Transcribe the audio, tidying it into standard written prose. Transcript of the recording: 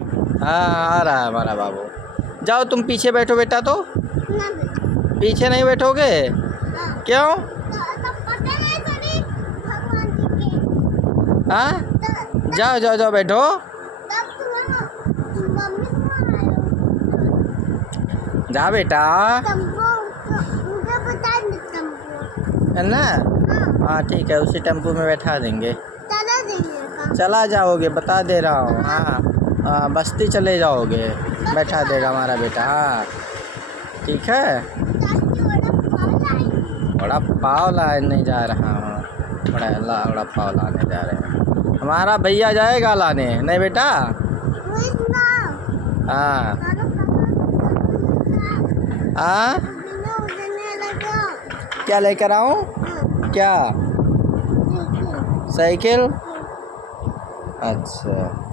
हाँ आ रहा है हमारा बाबू। जाओ तुम पीछे बैठो बेटा। तो ना बेटा। पीछे नहीं बैठोगे? हाँ। क्यों? तो पता नहीं थोड़ी भगवान जी के। हाँ जाओ जाओ जाओ बैठो। तब तुम्हारा मम्मी तुम्हारा जा बेटा। टेम्पो मुझे बता दे टेम्पो। है ना? हाँ। हाँ ठीक है, उसी टेम्पो में बैठा देंगे। चला देंगे का। चला जाओगे, बता दे रहा हूँ। हाँ हाँ, बस्ती चले जाओगे, बैठा देगा हमारा बेटा। हाँ ठीक है। चाची वड़ा पाव लाएंगी। बड़ा पाव लाने जा रहा हूँ। बड़ा पाव लाने जा रहे हैं। हमारा भैया जाएगा लाने, नहीं बेटा? वही ना। हाँ सारा खाना हाँ। उड़ने लगा। क्या लेकर आऊँ? हाँ। क्या? ठीक है। साइकिल? अच्छा।